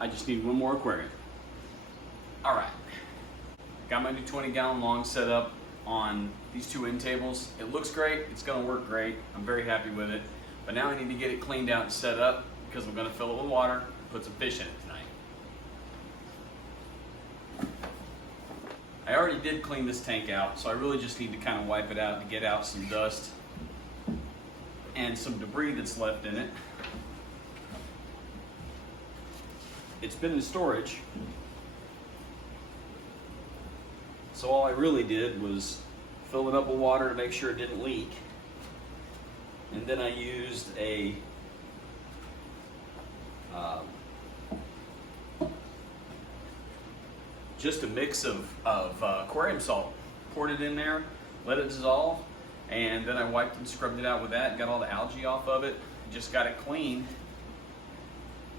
I just need one more aquarium. All right, got my new 20-gallon long set up on these two end tables. It looks great, it's gonna work great. I'm very happy with it. But now I need to get it cleaned out and set up because I'm gonna fill it with water and put some fish in it tonight. I already did clean this tank out, so I really just need to kind of wipe it out to get out some dust and some debris that's left in it. It's been in storage, so all I really did was fill it up with water to make sure it didn't leak, and then I used a just a mix of aquarium salt. Poured it in there, let it dissolve, and then I wiped and scrubbed it out with that, got all the algae off of it, just got it clean,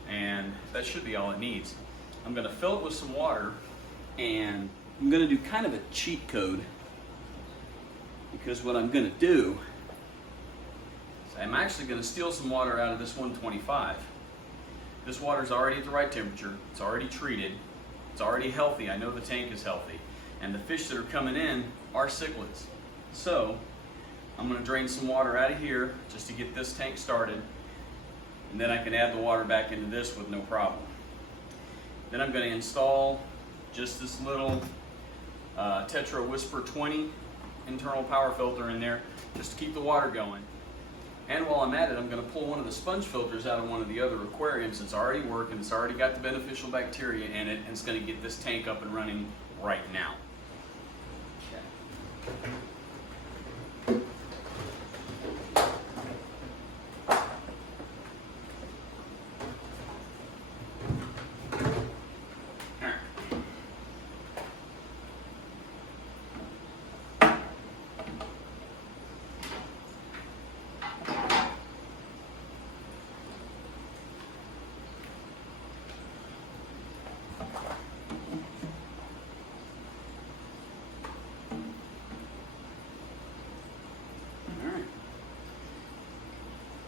and that should be all it needs. I'm gonna fill it with some water, and I'm gonna do kind of a cheat code, because what I'm gonna do is I'm actually gonna steal some water out of this 125. This water's already at the right temperature, it's already treated, it's already healthy. I know the tank is healthy, and the fish that are coming in are cichlids. So I'm going to drain some water out of here just to get this tank started, and then I can add the water back into this with no problem. Then I'm going to install just this little Tetra Whisper 20 internal power filter in there just to keep the water going. And while I'm at it, I'm going to pull one of the sponge filters out of one of the other aquariums. It's already working, it's already got the beneficial bacteria in it, and it's going to get this tank up and running right now. Okay.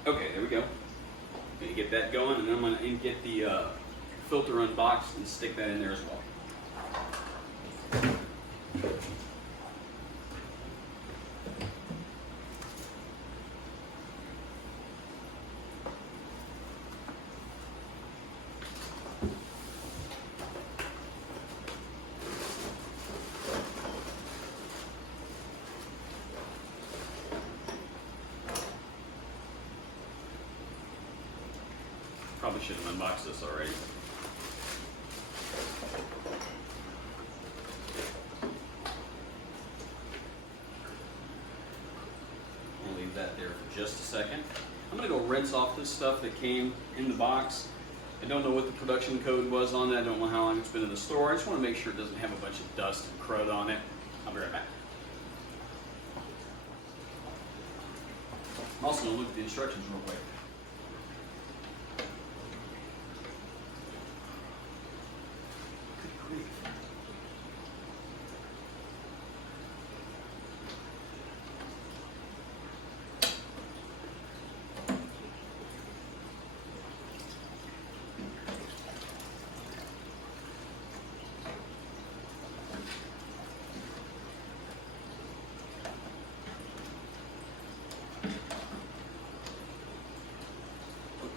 Okay, there we go. Gonna get that going, and then I'm gonna get the filter unboxed and stick that in there as well. Probably should have unboxed this already. I'll leave that there for just a second. I'm going to go rinse off this stuff that came in the box. I don't know what the production code was on that. I don't know how long it's been in the store. I just want to make sure it doesn't have a bunch of dust and crud on it. I'll be right back. I'm also going to look at the instructions real quick.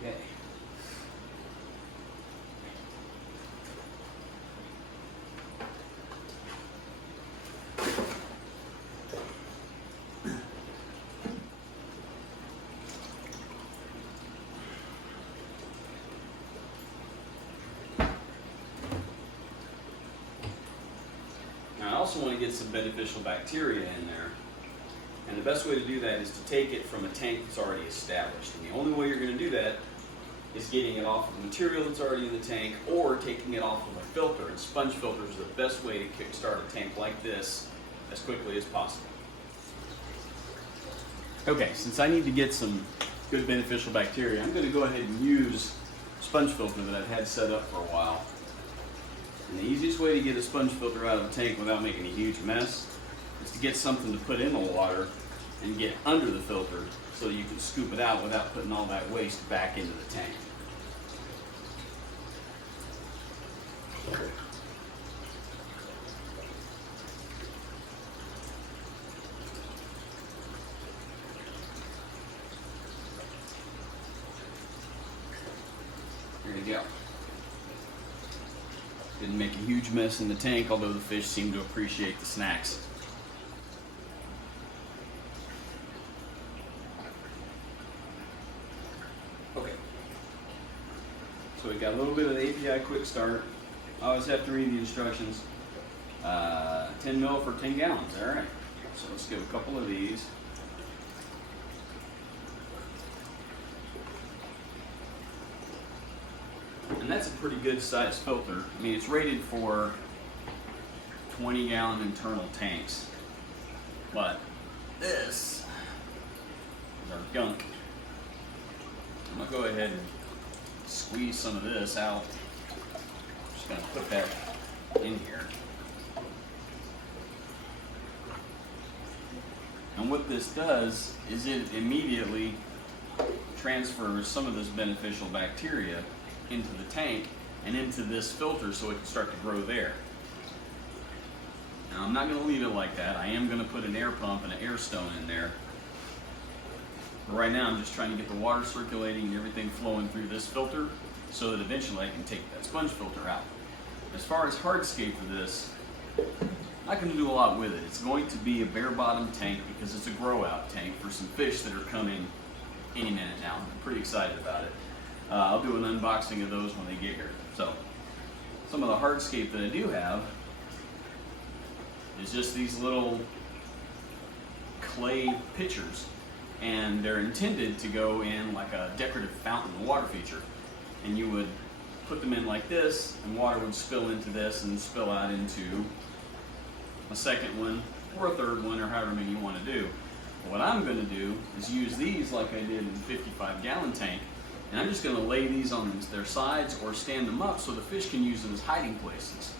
Okay. Now I also want to get some beneficial bacteria in there. And the best way to do that is to take it from a tank that's already established. And the only way you're going to do that is getting it off of the material that's already in the tank, or taking it off of a filter. And sponge filters are the best way to kickstart a tank like this as quickly as possible. Okay, since I need to get some good beneficial bacteria, I'm going to go ahead and use a sponge filter that I've had set up for a while. And the easiest way to get a sponge filter out of a tank without making a huge mess is to get something to put in the water and get under the filter so you can scoop it out without putting all that waste back into the tank. There you go. Didn't make a huge mess in the tank, although the fish seem to appreciate the snacks. Okay. So we got a little bit of the API quick start. I always have to read the instructions. 10 mil for 10 gallons. All right. So let's give a couple of these. And that's a pretty good sized filter. I mean, it's rated for 20-gallon internal tanks. But this is our gunk. I'm gonna go ahead and squeeze some of this out. Just gonna put that in here. And what this does is it immediately transfers some of this beneficial bacteria into the tank and into this filter so it can start to grow there. Now I'm not going to leave it like that. I am going to put an air pump and an air stone in there. But right now I'm just trying to get the water circulating and everything flowing through this filter so that eventually I can take that sponge filter out. As far as hardscape for this, I'm not going to do a lot with it. It's going to be a bare bottom tank because it's a grow out tank for some fish that are coming any minute now. I'm pretty excited about it. I'll do an unboxing of those when they get here. So, some of the hardscape that I do have is just these little clay pitchers, and they're intended to go in like a decorative fountain water feature. And you would put them in like this, and water would spill into this and spill out into a second one or a third one, or however many you want to do. But what I'm going to do is use these like I did in the 55-gallon tank. And I'm just going to lay these on their sides or stand them up so the fish can use them as hiding places.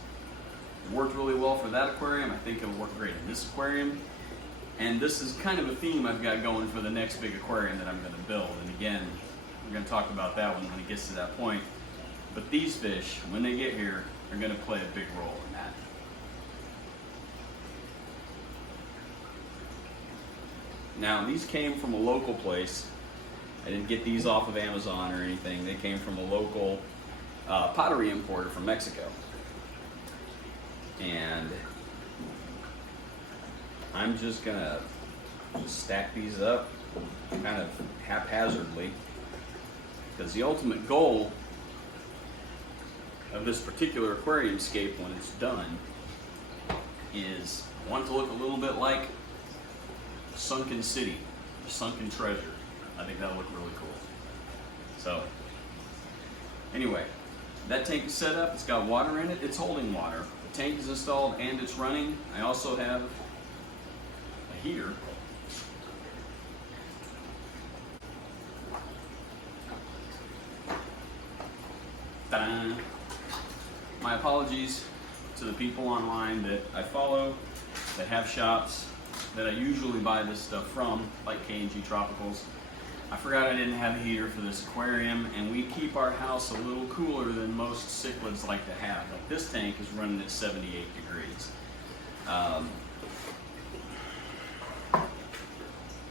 It worked really well for that aquarium. I think it'll work great in this aquarium. And this is kind of a theme I've got going for the next big aquarium that I'm going to build. And again, we're going to talk about that one when it gets to that point. But these fish, when they get here, are going to play a big role in that. Now, these came from a local place. I didn't get these off of Amazon or anything. They came from a local pottery importer from Mexico. And I'm just gonna stack these up kind of haphazardly, because the ultimate goal of this particular aquarium scape when it's done is I want it to look a little bit like a sunken city, a sunken treasure. I think that'll look really cool. So, anyway, that tank is set up. It's got water in it. It's holding water. The tank is installed and it's running. I also have a heater. Ta-da! My apologies to the people online that I follow that have shops that I usually buy this stuff from, like K&G Tropicals. I forgot I didn't have a heater for this aquarium, and we keep our house a little cooler than most cichlids like to have. Like this tank is running at 78 degrees.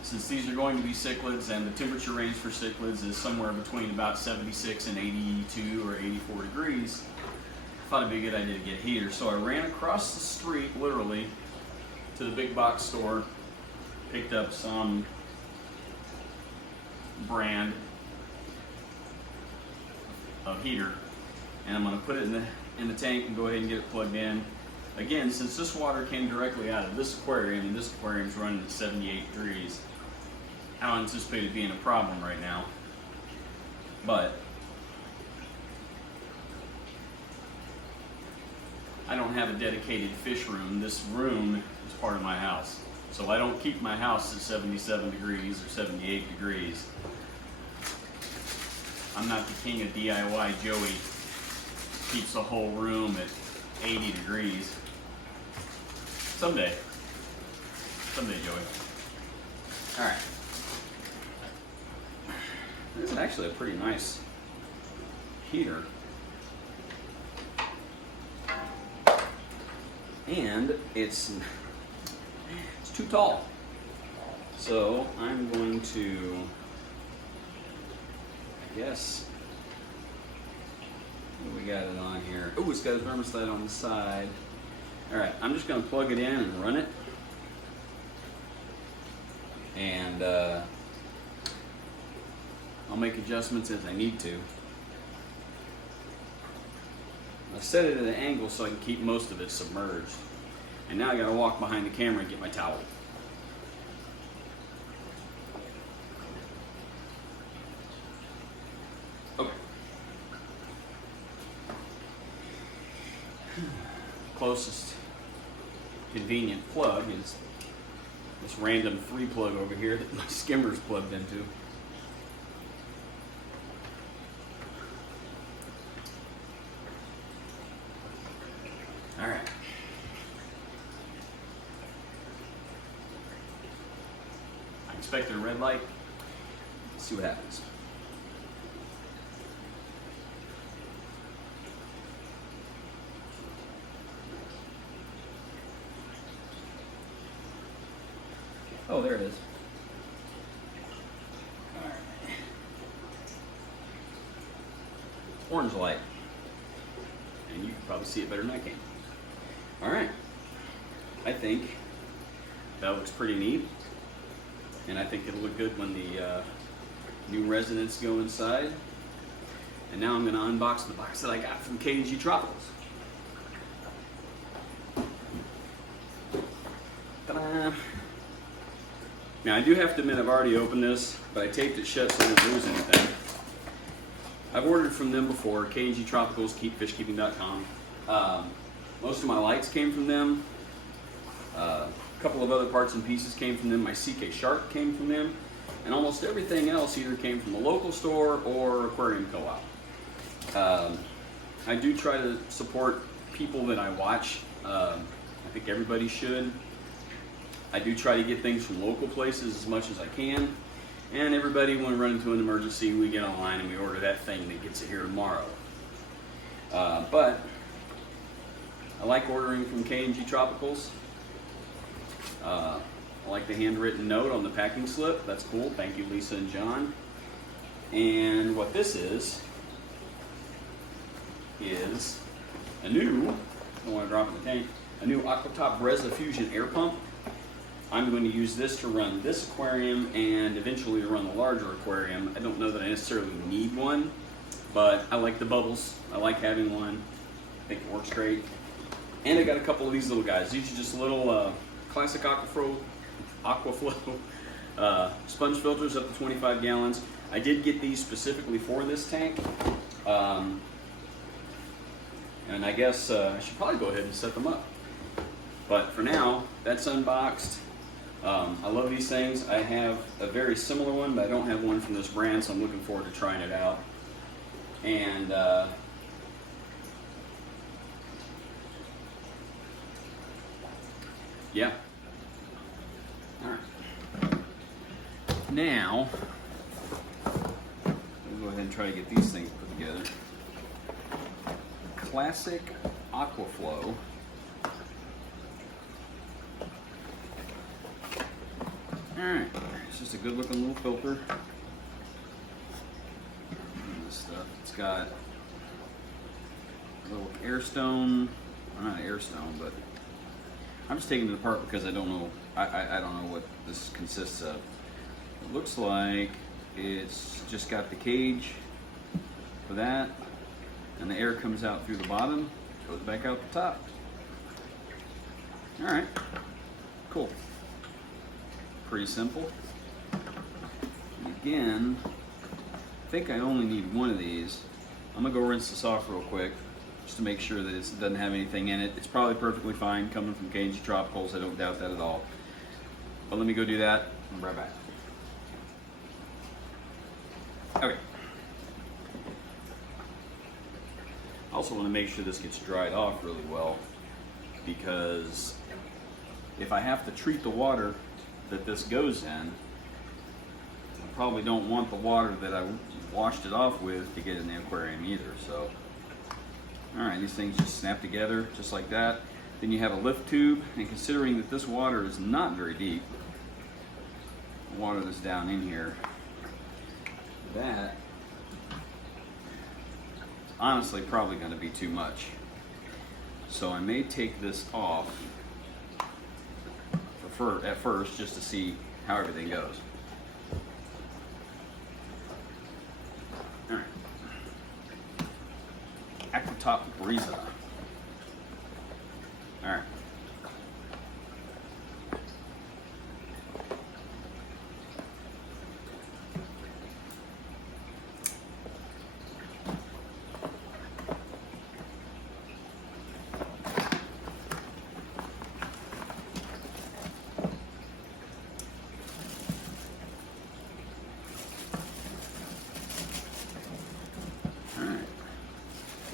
Since these are going to be cichlids and the temperature range for cichlids is somewhere between about 76 and 82 or 84 degrees, I thought it'd be a good idea to get a heater. So I ran across the street, literally, to the big box store, picked up some brand of heater, and I'm going to put it in the tank and go ahead and get it plugged in. Again, since this water came directly out of this aquarium, and this aquarium is running at 78 degrees, I don't anticipate it being a problem right now. But I don't have a dedicated fish room. This room is part of my house. So I don't keep my house at 77 degrees or 78 degrees. I'm not the king of DIY. Joey keeps the whole room at 80 degrees. Someday. Someday, Joey. All right. This is actually a pretty nice heater. and it's too tall. So I'm going to, I guess, what do we got it on here? Oh, it's got a thermostat on the side. All right, I'm just going to plug it in and run it. And I'll make adjustments as I need to. I set it at an angle so I can keep most of it submerged. And now I got to walk behind the camera and get my towel. Okay. Closest convenient plug is this random 3-plug over here that my skimmer's plugged into. All right. I expected a red light. Let's see what happens. Oh, there it is. All right. Orange light. And you can probably see it better than I can. All right. I think that looks pretty neat. And I think it'll look good when the new residents go inside. And now I'm going to unbox the box that I got from K&G Tropicals. Ta-da! Now I do have to admit I've already opened this, but I taped it shut so I didn't lose anything. I've ordered from them before, K&G Tropicals, keepfishkeeping.com. Most of my lights came from them. A couple of other parts and pieces came from them. My CK Shark came from them. And almost everything else either came from a local store or aquarium co-op. I do try to support people that I watch. I think everybody should. I do try to get things from local places as much as I can. And everybody, when we run into an emergency, we get online and we order that thing that gets it here tomorrow. But I like ordering from K&G Tropicals. I like the handwritten note on the packing slip. That's cool. Thank you, Lisa and John. And what this is a new, I don't want to drop in the tank, a new Aquatop Brezza Fusion air pump. I'm going to use this to run this aquarium and eventually to run the larger aquarium. I don't know that I necessarily need one, but I like the bubbles. I like having one. I think it works great. And I got a couple of these little guys. These are just little classic Aquaflow sponge filters up to 25 gallons. I did get these specifically for this tank. And I guess I should probably go ahead and set them up. But for now, that's unboxed. I love these things. I have a very similar one, but I don't have one from this brand, so I'm looking forward to trying it out. And yeah. All right. Now, we'll go ahead and try to get these things put together. Classic Aquaflow. Alright, it's just a good looking little filter. This stuff, it's got a little air stone, well, not an air stone, but I'm just taking it apart because I don't know, I don't know what this consists of. It looks like it's just got the cage for that, and the air comes out through the bottom, goes back out the top. Alright, cool. Pretty simple. And again, I think I only need one of these. I'm gonna go rinse this off real quick just to make sure that it doesn't have anything in it. It's probably perfectly fine coming from K&G Tropicals. I don't doubt that at all. But let me go do that. I'll be right back. Okay. I also want to make sure this gets dried off really well, because if I have to treat the water that this goes in, I probably don't want the water that I washed it off with to get in the aquarium either. So, all right, these things just snap together just like that. Then you have a lift tube, and considering that this water is not very deep, the water that's down in here, that is honestly probably going to be too much. So I may take this off at first just to see how everything goes. All right. Aquatop Brisa. All right.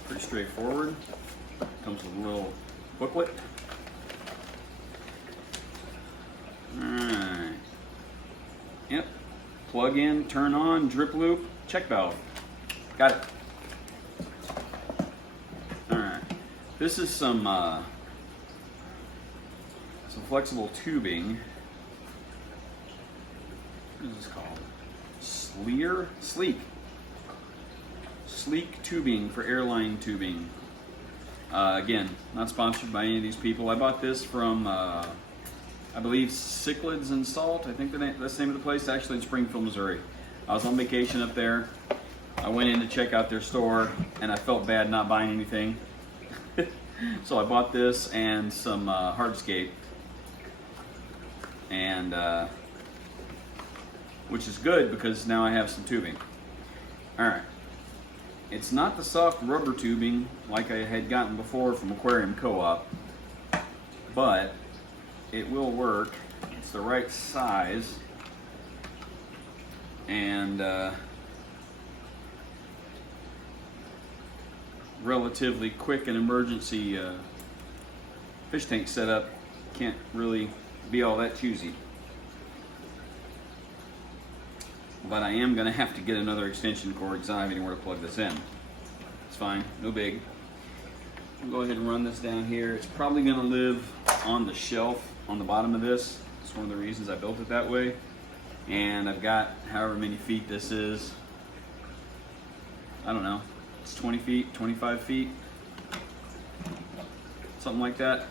Pretty straightforward. Comes with a little booklet. Alright. Yep. Plug in, turn on, drip loop, check valve. Got it. Alright. This is some flexible tubing. What is this called? Sleek tubing for airline tubing. Again, not sponsored by any of these people. I bought this from, I believe, Cichlids and Salt. I think that's the name of the place, actually in Springfield, Missouri. I was on vacation up there. I went in to check out their store, and I felt bad not buying anything. So I bought this and some hardscape, and which is good because now I have some tubing. All right. It's not the soft rubber tubing like I had gotten before from Aquarium Co-op, but it will work. It's the right size, and relatively quick and emergency fish tank setup. Can't really be all that choosy. But I am going to have to get another extension cord because I don't have anywhere to plug this in. It's fine, no big. I'll go ahead and run this down here. It's probably going to live on the shelf on the bottom of this. It's one of the reasons I built it that way. And I've got however many feet this is. I don't know. It's 20 feet, 25 feet. Something like that.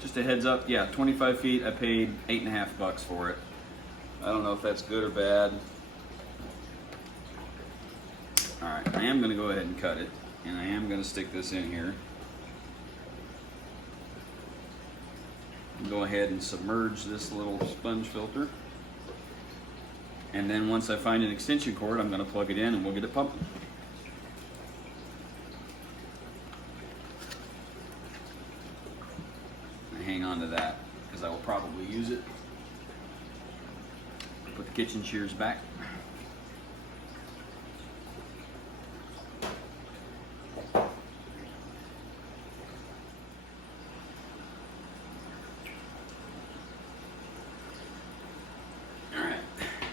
Just a heads up. Yeah, 25 feet. I paid $8.50 for it. I don't know if that's good or bad. Alright, I am going to go ahead and cut it, and I am going to stick this in here. Go ahead and submerge this little sponge filter. And then once I find an extension cord, I'm going to plug it in and we'll get it pumping. I hang on to that because I will probably use it. Put the kitchen shears back.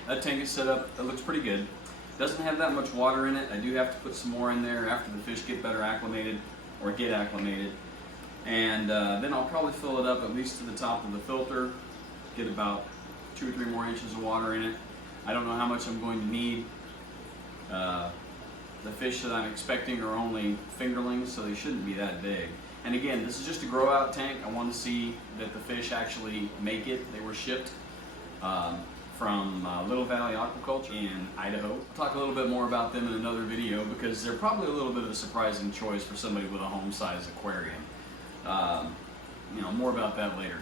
That tank is set up, that looks pretty good. Doesn't have that much water in it. I do have to put some more in there after the fish get better acclimated, or get acclimated. And then I'll probably fill it up at least to the top of the filter, get about 2 or 3 more inches of water in it. I don't know how much I'm going to need. The fish that I'm expecting are only fingerlings, so they shouldn't be that big. And again, this is just a grow out tank. I want to see that the fish actually make it. They were shipped from Little Valley Aquaculture in Idaho. I'll talk a little bit more about them in another video because they're probably a little bit of a surprising choice for somebody with a home-sized aquarium. You know, more about that later.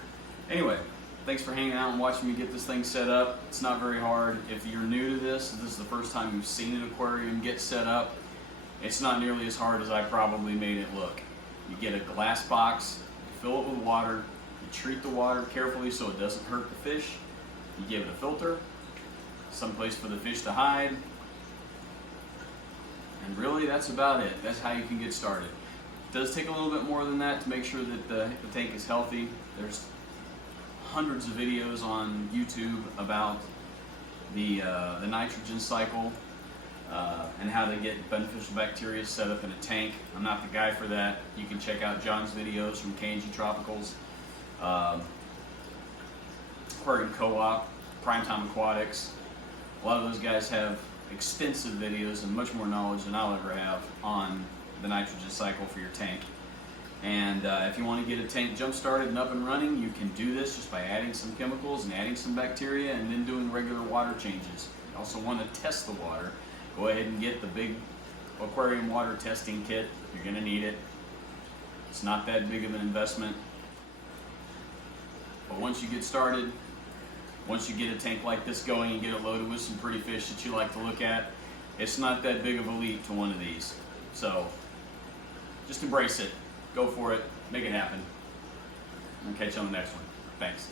Anyway, thanks for hanging out and watching me get this thing set up. It's not very hard. If you're new to this is the first time you've seen an aquarium get set up, it's not nearly as hard as I probably made it look. You get a glass box, you fill it with water, you treat the water carefully so it doesn't hurt the fish. You give it a filter, some place for the fish to hide, and really that's about it. That's how you can get started. It does take a little bit more than that to make sure that the tank is healthy. There's hundreds of videos on YouTube about the nitrogen cycle and how to get beneficial bacteria set up in a tank. I'm not the guy for that. You can check out John's videos from K&G Tropicals, Aquarium Co-op, Primetime Aquatics. A lot of those guys have extensive videos and much more knowledge than I'll ever have on the nitrogen cycle for your tank. And if you want to get a tank jump started and up and running, you can do this just by adding some chemicals and adding some bacteria and then doing regular water changes. You also want to test the water. Go ahead and get the big aquarium water testing kit. You're going to need it. It's not that big of an investment. But once you get started, once you get a tank like this going and get it loaded with some pretty fish that you like to look at, it's not that big of a leap to one of these. So just embrace it. Go for it. Make it happen. I'll catch you on the next one. Thanks.